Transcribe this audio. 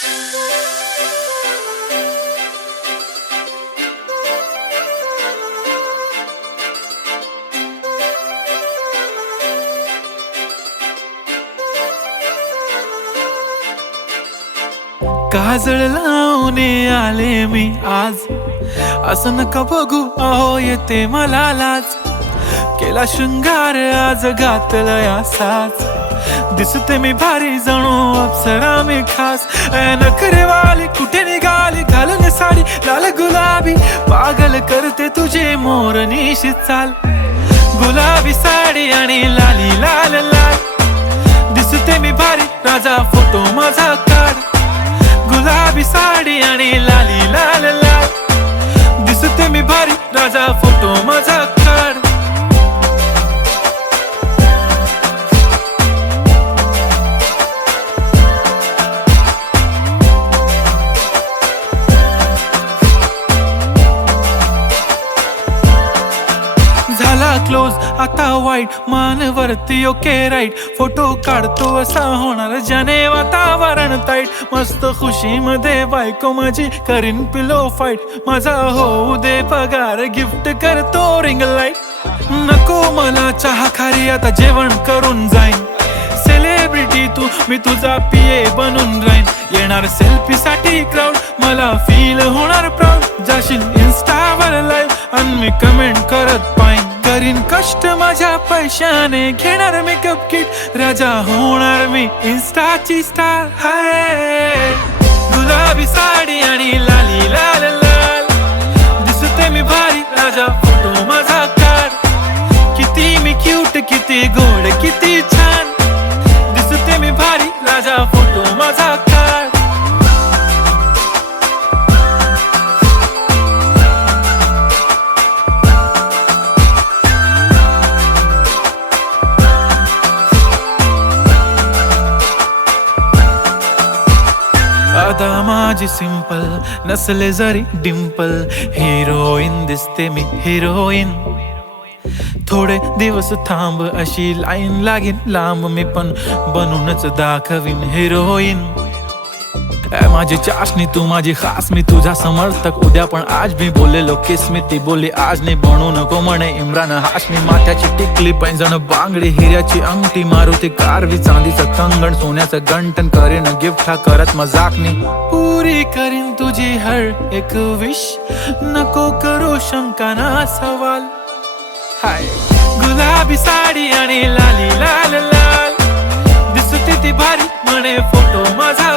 काजळ लावून आले मी आज, असं नका बघू अहो येते मला लाज. केला शृंगार आज घातला साज, दिसते मी भारी जणू अप्सरा मी खास. नखरेवाली कुठे निघाली घालून साडी लाल गुलाबी, पागल करते तुझे मोरनीशी चाल. गुलाबी साडी आणि लाली लाल लाल, दिसते मी भारी राजा फोटो माझा काढ. गुलाबी साडी आणि लाली लाल लाल, दिसते मी भारी राजा फोटो माझा काढ. झाला क्लोज आता वाईट, मानवरती ओके राईट. फोटो काढतो असा होणार ज्याने वातावरण ताईट. मस्त खुशी मध्ये बायको माझी करीन पिलो फाईट. माझा होऊ दे पगार गिफ्ट करतो रिंग लाईट. नको मला चहा खारी आता जेवण करून जाईन. सेलिब्रिटी तू मी तुझा पिये बनून राहीन. येणार सेल्फी साठी क्राऊड मला फील होणार प्राऊड. जाशील इन्स्टावर लाईव्ह आणि मी कमेंट करत पाईन. करीन कष्ट माझ्या पैशाने घेणार मेकअप किट. राजा होणार मी इन्स्टाची स्टार. हाय गुलाबी साडी आणि लाली लाल लाल, दिसते मी भारी राजा फोटो माझा काढ. किती मी क्यूट किती गोड किती छान, दिसते मी भारी राजा फोटो माझा काढ. अदा माझी सिंपल नसले जरी डिंपल, हिरोईन दिसते मी हिरोईन. थोडे दिवस थांब अशी लाईन लागेल लांब, मी पण बनूनच दाखवीन हिरोईन. माझी चाशनी तू माझी खास, मी तुझा समर्थक उद्या पण आज. मी बोललेलो किस मी ती बोलली आज नाही. बनू नको म्हणे इम्रान हाशमी. माथ्याची टिकली पैंजण बांगडी हिऱ्याची अंगठी, मारुती कारवी चांदीचं कंगण सोन्याचं गंटन. करीन गिफ्ट हा करत मजाकनी, पुरी करीन तुझी हर एक विश. नको करू शंका ना सवाल. हाय गुलाबी साडी आणि लाली लाल लाल, दिसते ती भारी म्हणे फोटो माझा